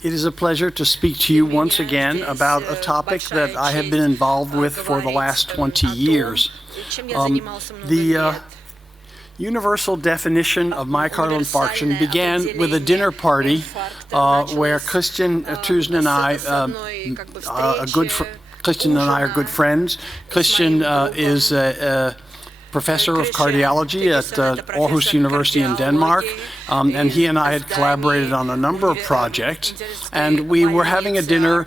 It is a pleasure to speak to you once again about a topic that I have been involved with for the last 20 years. The universal definition of myocardial infarction began with a dinner party where Christian Tusen and I, Christian and I are good friends. Christian is a professor of cardiology at Aarhus University in Denmark, and he and I had collaborated on a number of projects, and we were having a dinner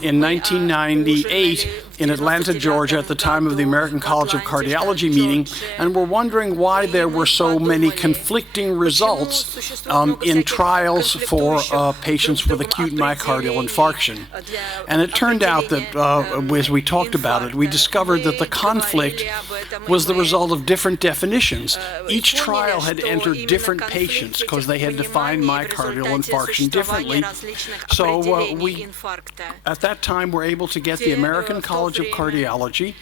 in 1998 in Atlanta, Georgia, at the time of the American College of Cardiology meeting, and we're wondering why there were so many conflicting results in trials for patients with acute myocardial infarction. And it turned out that, as we talked about it, we discovered that the conflict was the result of different definitions. Each trial had entered different patients because they had defined myocardial infarction differently. So we, at that time, were able to get the American College of Cardiology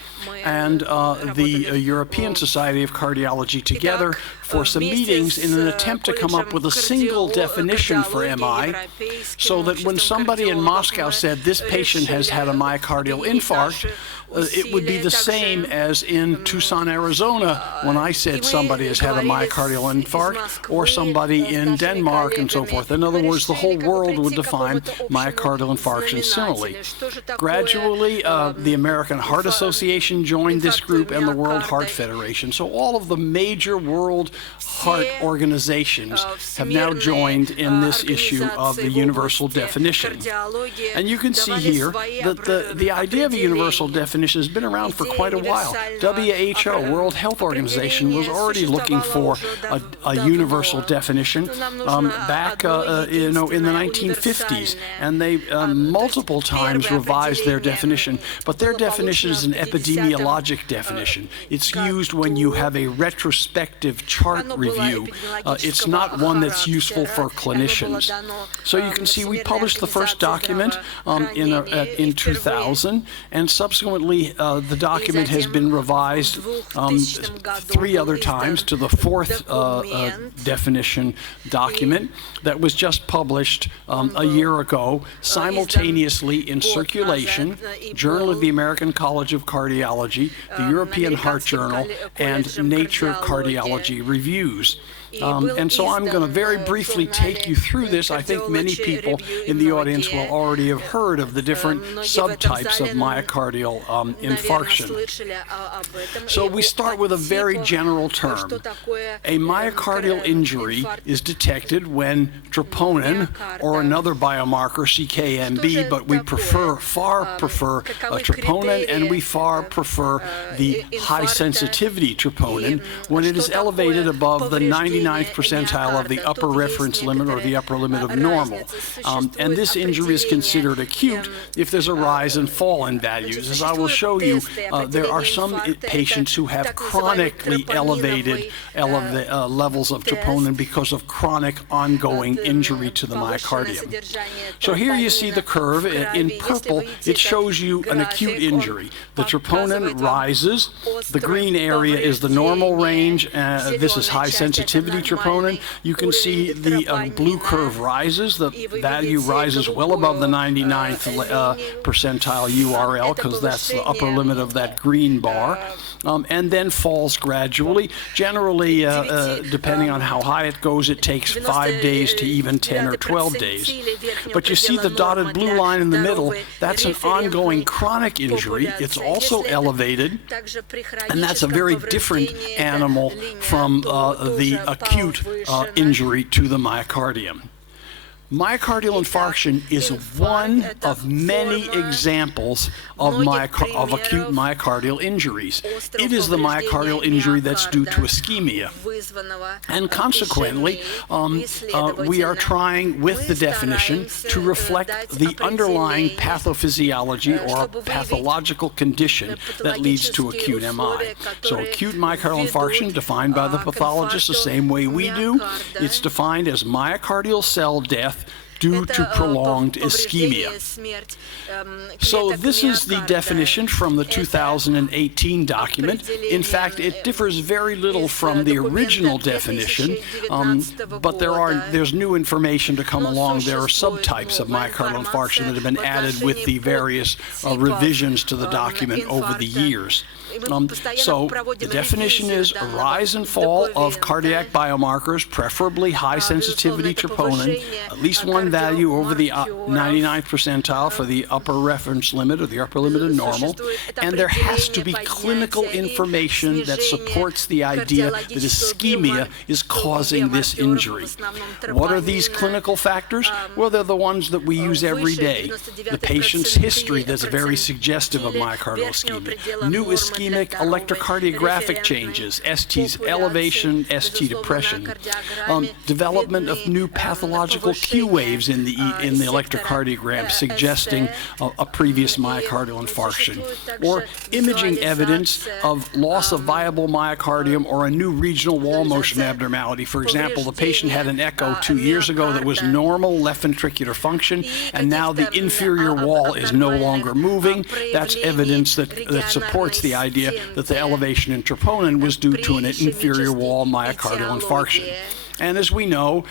and the European Society of Cardiology together for some meetings in an attempt to come up with a single definition for MI, so that when somebody in Moscow said this patient has had a myocardial infarct, it would be the same as in Tucson, Arizona, when I said somebody has had a myocardial infarct, or somebody in Denmark and so forth. In other words, the whole world would define myocardial infarction similarly. Gradually, the American Heart Association joined this group and the World Heart Federation. So all of the major world heart organizations have now joined in this issue of the universal definition. And you can see here that the idea of a universal definition has been around for quite a while. WHO, World Health Organization, was already looking for a universal definition back in the 1950s, and they multiple times revised their definition. But their definition is an epidemiologic definition. It's used when you have a retrospective chart review. It's not one that's useful for clinicians. So you can see we published the first document in 2000, and subsequently the document has been revised 3 other times to the 4th definition document that was just published a year ago, simultaneously in Circulation, Journal of the American College of Cardiology, the European Heart Journal, and Nature Cardiology Reviews. And so I'm going to very briefly take you through this. I think many people in the audience will already have heard of the different subtypes of myocardial infarction. So we start with a very general term. A myocardial injury is detected when troponin, or another biomarker, CKMB, but we far prefer troponin, and we far prefer the high sensitivity troponin when it is elevated above the 99th percentile of the upper reference limit, or the upper limit of normal. And this injury is considered acute if there's a rise and fall in values. As I will show you, there are some patients who have chronically elevated levels of troponin because of chronic ongoing injury to the myocardium. So here you see the curve. In purple, it shows you an acute injury. The troponin rises. The green area is the normal range. This is high sensitivity troponin. You can see the blue curve rises. The value rises well above the 99th percentile URL, because that's the upper limit of that green bar, and then falls gradually. Generally, depending on how high it goes, it takes 5 days to even 10 or 12 days. But you see the dotted blue line in the middle, that's an ongoing chronic injury. It's also elevated, and that's a very different animal from the acute injury to the myocardium. Myocardial infarction is one of many examples of acute myocardial injuries. It is the myocardial injury that's due to ischemia. And consequently, we are trying with the definition to reflect the underlying pathophysiology or pathological condition that leads to acute MI. So acute myocardial infarction, defined by the pathologist the same way we do, it's defined as myocardial cell death due to prolonged ischemia. So this is the definition from the 2018 document. In fact, it differs very little from the original definition, but there's new information to come along. There are subtypes of myocardial infarction that have been added with the various revisions to the document over the years. So the definition is a rise and fall of cardiac biomarkers, preferably high sensitivity troponin, at least one value over the 99th percentile for the upper reference limit or the upper limit of normal, and there has to be clinical information that supports the idea that ischemia is causing this injury. What are these clinical factors? Well, they're the ones that we use every day. The patient's history that's very suggestive of myocardial ischemia. New ischemic electrocardiographic changes, ST's elevation, ST depression, development of new pathological Q waves in the electrocardiogram suggesting a previous myocardial infarction, or imaging evidence of loss of viable myocardium or a new regional wall motion abnormality. For example, the patient had an echo 2 years ago that was normal left ventricular function, and now the inferior wall is no longer moving. That's evidence that supports the idea that the elevation in troponin was due to an inferior wall myocardial infarction. And as we know,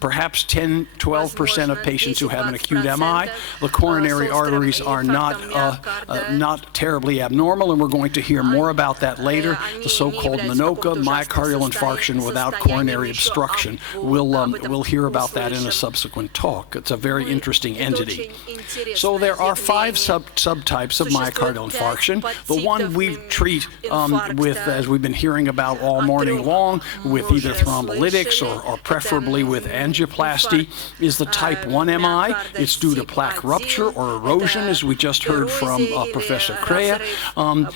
perhaps 10–12% of patients who have an acute MI, the coronary arteries are not terribly abnormal, and we're going to hear more about that later. The so-called MINOCA, myocardial infarction without coronary obstruction. We'll hear about that in a subsequent talk. It's a very interesting entity. So there are 5 subtypes of myocardial infarction. The one we treat with, as we've been hearing about all morning long, with either thrombolytics or preferably with angioplasty, is the type 1 MI. It's due to plaque rupture or erosion, as we just heard from Professor Crea, and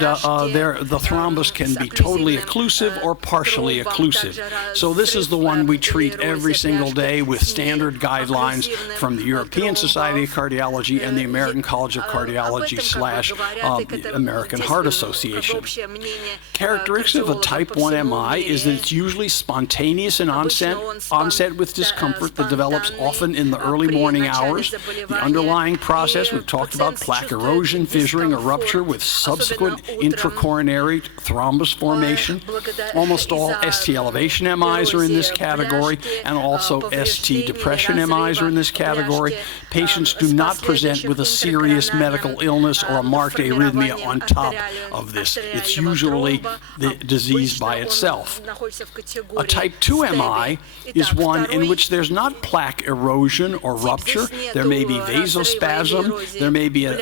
the thrombus can be totally occlusive or partially occlusive. So this is the one we treat every single day with standard guidelines from the European Society of Cardiology and the American College of Cardiology / American Heart Association. Characteristic of a type 1 MI is that it's usually spontaneous in onset with discomfort that develops often in the early morning hours. The underlying process, we've talked about plaque erosion, fissuring, or rupture with subsequent intracoronary thrombus formation. Almost all ST elevation MIs are in this category, and also ST depression MIs are in this category. Patients do not present with a serious medical illness or a marked arrhythmia on top of this. It's usually the disease by itself. A type 2 MI is one in which there's not plaque erosion or rupture. There may be vasospasm. There may be an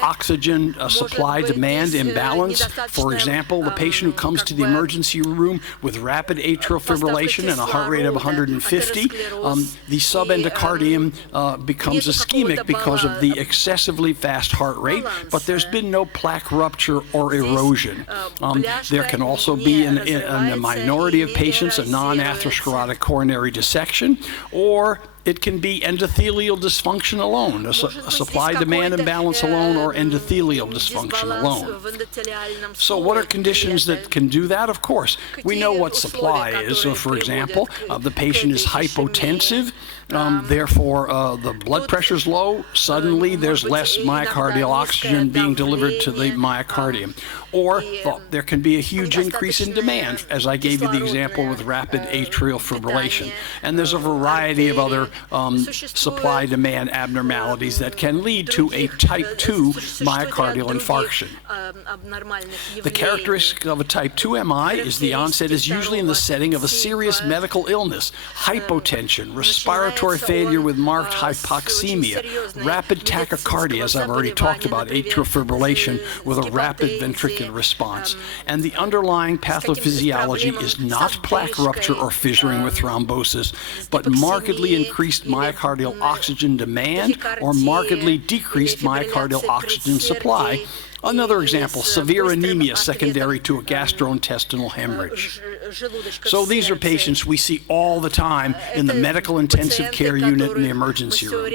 oxygen supply-demand imbalance. For example, the patient who comes to the emergency room with rapid atrial fibrillation and a heart rate of 150, the subendocardium becomes ischemic because of the excessively fast heart rate, but there's been no plaque rupture or erosion. There can also be in a minority of patients a non-atherosclerotic coronary dissection, or it can be endothelial dysfunction alone, a supply-demand imbalance alone, or endothelial dysfunction alone. So what are conditions that can do that? Of course, we know what supply is. So for example, the patient is hypotensive, therefore the blood pressure is low, suddenly there's less myocardial oxygen being delivered to the myocardium. Or there can be a huge increase in demand, as I gave you the example with rapid atrial fibrillation. And there's a variety of other supply-demand abnormalities that can lead to a type 2 myocardial infarction. The characteristic of a type 2 MI is the onset is usually in the setting of a serious medical illness, hypotension, respiratory failure with marked hypoxemia, rapid tachycardia, as I've already talked about, atrial fibrillation with a rapid ventricular response. And the underlying pathophysiology is not plaque rupture or fissuring with thrombosis, but markedly increased myocardial oxygen demand or markedly decreased myocardial oxygen supply, Another example, severe anemia secondary to a gastrointestinal hemorrhage. So these are patients we see all the time in the medical intensive care unit in the emergency room.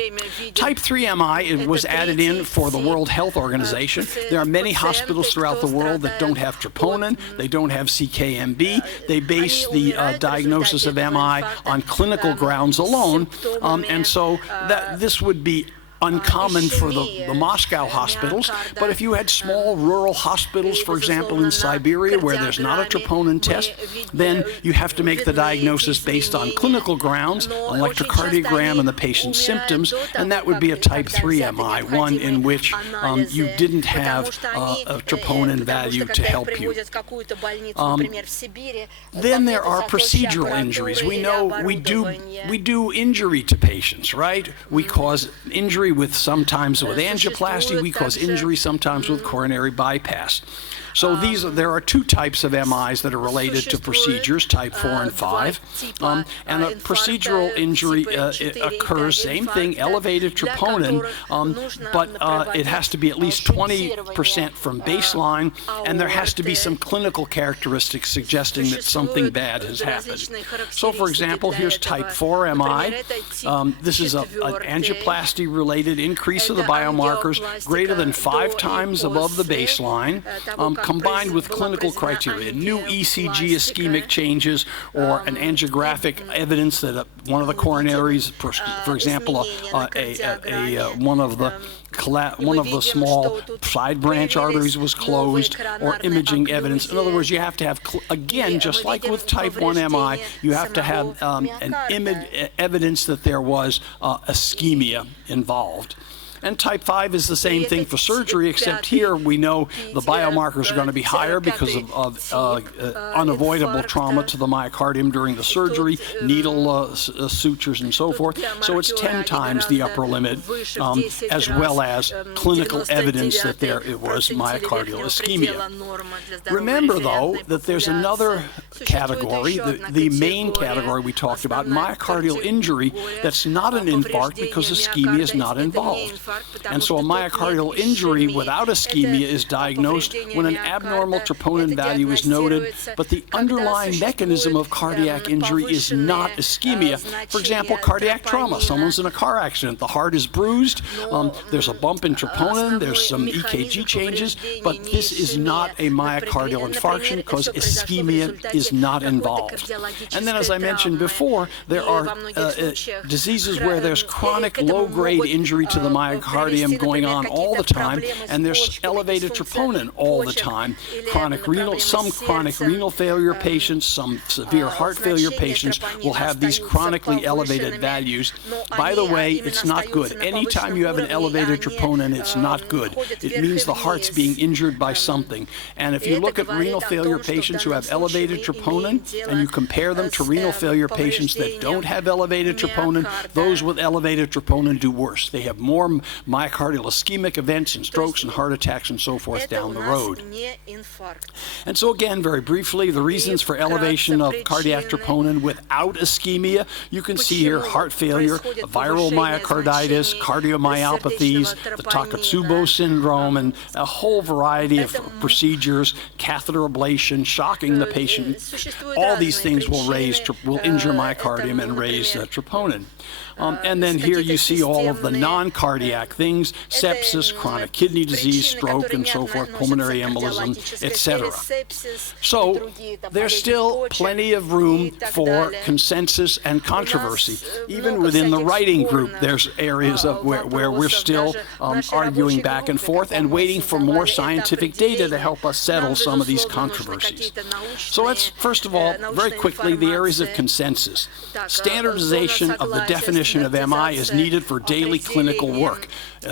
Type 3 MI was added in for the World Health Organization. There are many hospitals throughout the world that don't have troponin, they don't have CKMB. They base the diagnosis of MI on clinical grounds alone, and so this would be uncommon for the Moscow hospitals, but if you had small rural hospitals, for example, in Siberia, where there's not a troponin test, then you have to make the diagnosis based on clinical grounds, an electrocardiogram and the patient's symptoms, and that would be a type 3 MI, one in which you didn't have a troponin value to help you. Then there are procedural injuries. We know we do injury to patients, right? We cause injury sometimes with angioplasty, we cause injury sometimes with coronary bypass. So there are two types of MIs that are related to procedures, type 4 and 5. And a procedural injury occurs, same thing, elevated troponin, but it has to be at least 20% from baseline, and there has to be some clinical characteristics suggesting that something bad has happened. So, for example, here's type 4 MI. This is an angioplasty-related increase of the biomarkers greater than 5 times above the baseline, combined with clinical criteria, new ECG ischemic changes, or an angiographic evidence that one of the coronaries, for example, one of the small side branch arteries was closed, or imaging evidence. In other words, you have to have, again, just like with type 1 MI, you have to have evidence that there was ischemia involved. And type 5 is the same thing for surgery, except here we know the biomarkers are going to be higher because of unavoidable trauma to the myocardium during the surgery, needle sutures and so forth. So it's 10 times the upper limit, as well as clinical evidence that it was myocardial ischemia. Remember, though, that there's another category, the main category we talked about, myocardial injury, that's not an infarct because ischemia is not involved. And so a myocardial injury without ischemia is diagnosed when an abnormal troponin value is noted, but the underlying mechanism of cardiac injury is not ischemia. For example, cardiac trauma. Someone's in a car accident. The heart is bruised. There's a bump in troponin. There's some EKG changes, but this is not a myocardial infarction because ischemia is not involved. And then, as I mentioned before, there are diseases where there's chronic low-grade injury to the myocardium going on all the time, and there's elevated troponin all the time. Some chronic renal failure patients, some severe heart failure patients will have these chronically elevated values. By the way, it's not good. Anytime you have an elevated troponin, it's not good. It means the heart's being injured by something. And if you look at renal failure patients who have elevated troponin, and you compare them to renal failure patients that don't have elevated troponin, those with elevated troponin do worse. They have more myocardial ischemic events and strokes and heart attacks and so forth down the road. And so again, very briefly, the reasons for elevation of cardiac troponin without ischemia, you can see here heart failure, viral myocarditis, cardiomyopathies, the Takotsubo syndrome, and a whole variety of procedures, catheter ablation, shocking the patient. All these things will injure myocardium and raise troponin. And then here you see all of the non-cardiac things, sepsis, chronic kidney disease, stroke, and so forth, pulmonary embolism, etc. So there's still plenty of room for consensus and controversy. Even within the writing group, there's areas of where we're still arguing back and forth and waiting for more scientific data to help us settle some of these controversies. So let's, first of all, very quickly, the areas of consensus. Standardization of the definition of MI is needed for daily clinical work.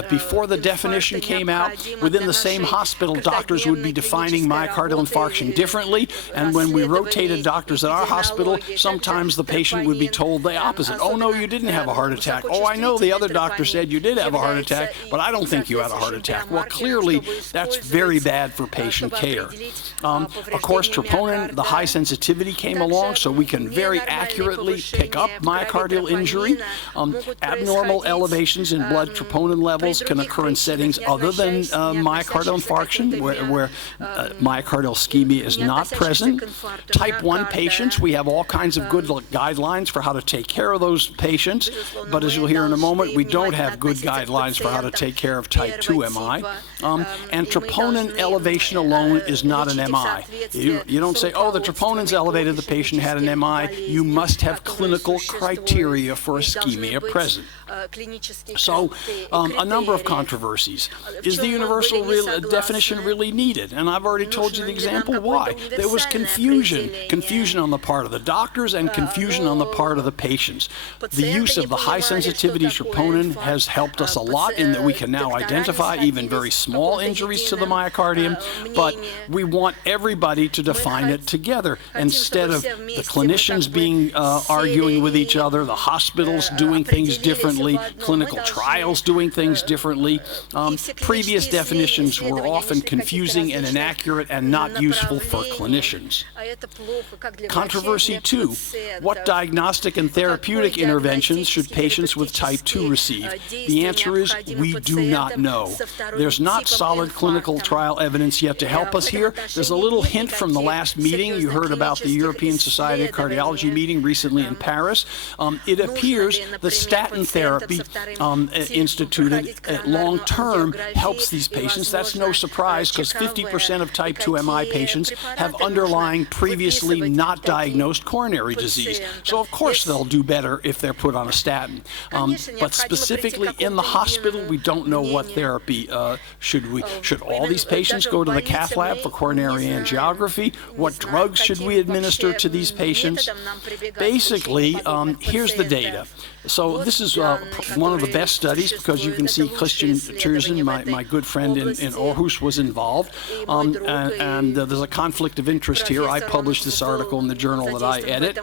Before the definition came out, within the same hospital, doctors would be defining myocardial infarction differently, and when we rotated doctors at our hospital, sometimes the patient would be told the opposite. Oh, no, you didn't have a heart attack. Oh, I know the other doctor said you did have a heart attack, but I don't think you had a heart attack. Well, clearly, that's very bad for patient care. Of course, troponin, the high sensitivity came along, so we can very accurately pick up myocardial injury. Abnormal elevations in blood troponin troponin levels can occur in settings other than myocardial infarction, where myocardial ischemia is not present. Type 1 patients, we have all kinds of good guidelines for how to take care of those patients, but as you'll hear in a moment, we don't have good guidelines for how to take care of type 2 MI. And troponin elevation alone is not an MI. You don't say, oh, the troponin's elevated, the patient had an MI. You must have clinical criteria for ischemia present. So, a number of controversies. Is the universal definition really needed? And I've already told you the example why. There was confusion on the part of the doctors and confusion on the part of the patients. The use of the high sensitivity troponin has helped us a lot in that we can now identify even very small injuries to the myocardium, but we want everybody to define it together instead of the clinicians being arguing with each other, the hospitals doing things differently, clinical trials doing things differently. Previous definitions were often confusing and inaccurate and not useful for clinicians. Controversy 2, what diagnostic and therapeutic interventions should patients with type 2 receive? The answer is we do not know. There's not solid clinical trial evidence yet to help us here. There's a little hint from the last meeting. You heard about the European Society of Cardiology meeting recently in Paris. It appears that statin therapy instituted long-term helps these patients. That's no surprise because 50% of type 2 MI patients have underlying previously not diagnosed coronary disease. So of course they'll do better if they're put on a statin. But specifically in the hospital, we don't know what therapy should all these patients go to the cath lab for coronary angiography? What drugs should we administer to these patients? Basically, here's the data. So this is one of the best studies because you can see Christian Thiersen, my good friend in Aarhus, was involved. And there's a conflict of interest here. I published this article in the journal that I edit.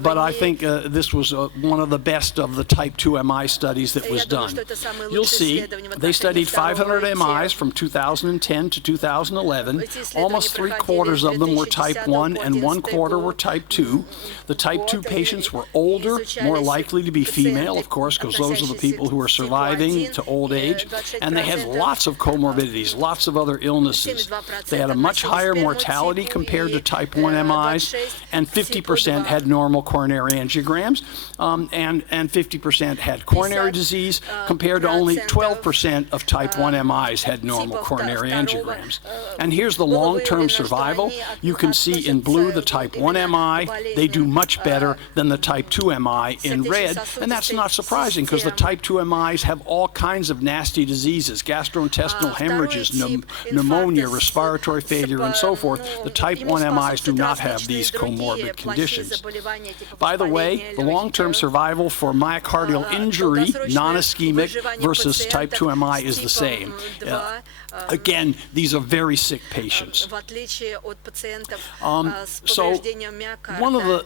But I think this was one of the best of the type 2 MI studies that was done. You'll see they studied 500 MIs from 2010 to 2011. Almost 3/4 of them were type 1 and 1/4 were type 2. The type 2 patients were older, more likely to be female, of course, because those are the people who are surviving to old age, and they had lots of comorbidities, lots of other illnesses. They had a much higher mortality compared to type 1 MIs, and 50% had normal coronary angiograms, and 50% had coronary disease, compared to only 12% of type 1 MIs had normal coronary angiograms. And here's the long-term survival. You can see in blue the type 1 MI. They do much better than the type 2 MI in red, and that's not surprising because the type 2 MIs have all kinds of nasty diseases, gastrointestinal hemorrhages, pneumonia, respiratory failure, and so forth. The type 1 MIs do not have these comorbid conditions. By the way, the long-term survival for myocardial injury, non-ischemic, versus type 2 MI is the same. Again, these are very sick patients. So one of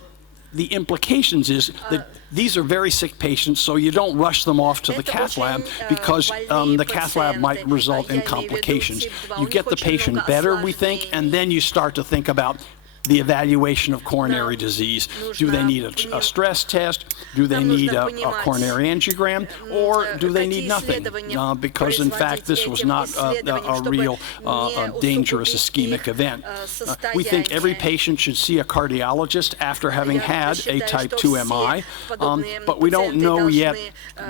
the implications is that these are very sick patients, so you don't rush them off to the cath lab because the cath lab might result in complications. You get the patient better, we think, and then you start to think about the evaluation of coronary disease. Do they need a stress test? Do they need a coronary angiogram? Or do they need nothing? Because, in fact, this was not a real dangerous ischemic event. We think every patient should see a cardiologist after having had a type 2 MI, but we don't know yet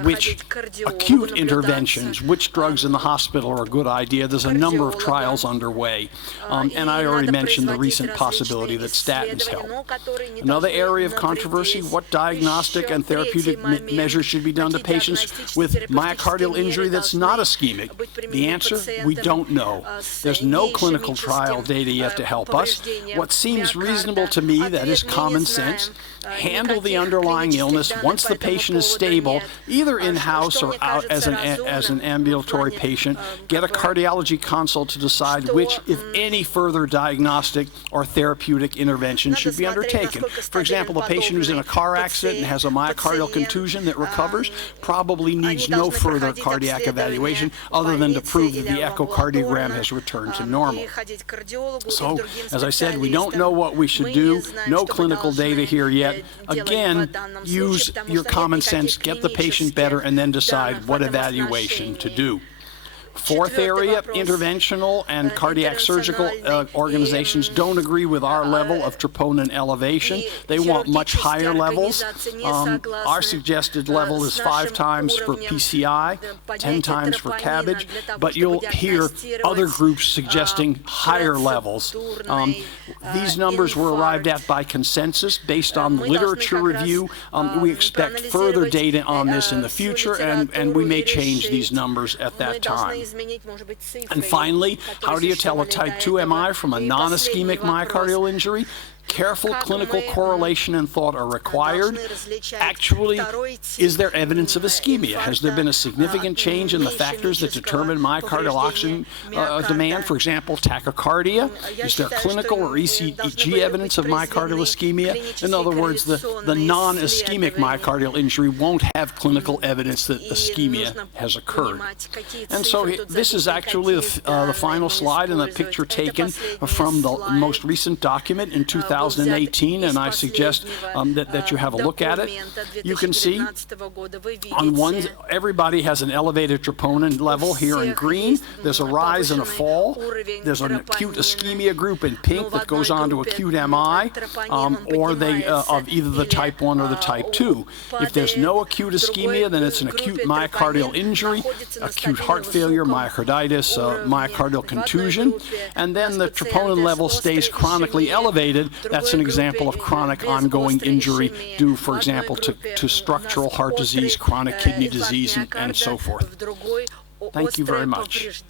which acute interventions, which drugs in the hospital are a good idea. There's a number of trials underway. And I already mentioned the recent possibility that statins help. Another area of controversy, what diagnostic and therapeutic measures should be done to patients with myocardial injury that's not ischemic? The answer, we don't know. There's no clinical trial data yet to help us. What seems reasonable to me, that is common sense, handle the underlying illness once the patient is stable, either in-house or out as an ambulatory patient. Get a cardiology consult to decide which, if any, further diagnostic or therapeutic therapeutic intervention should be undertaken. For example, a patient who's in a car accident and has a myocardial contusion that recovers probably needs no further cardiac evaluation other than to prove that the echocardiogram has returned to normal. So, as I said, we don't know what we should do, no clinical data here yet. Again, use your common sense, get the patient better, and then decide what evaluation to do. Fourth area, interventional and cardiac surgical organizations don't agree with our level of troponin elevation. They want much higher levels. Our suggested level is 5 times for PCI, 10 times for CABG, but you'll hear other groups suggesting higher levels. These numbers were arrived at by consensus based on literature review. We expect further data on this in the future, and we may change these numbers at that time. And finally, how do you tell a type 2 MI from a non-ischemic myocardial injury? Careful clinical correlation and thought are required. Actually, is there evidence of ischemia? Has there been a significant change in the factors that determine myocardial oxygen demand? For example, tachycardia? Is there clinical or ECG evidence of myocardial ischemia? In other words, the non-ischemic myocardial injury won't have clinical evidence that ischemia has occurred. And so this is actually the final slide and the picture taken from the most recent document in 2018, and I suggest that you have a look at it. You can see on one, everybody has an elevated troponin level here in green. There's a rise and a fall. There's an acute ischemia group in pink that goes on to acute MI, or they of either the type 1 or the type 2. If there's no acute ischemia, then it's an acute myocardial injury, acute heart failure, myocarditis, myocardial contusion, and then the troponin level stays chronically elevated. That's an example of chronic ongoing injury due, for example, to structural heart disease, chronic kidney disease, and so forth. Thank you very much.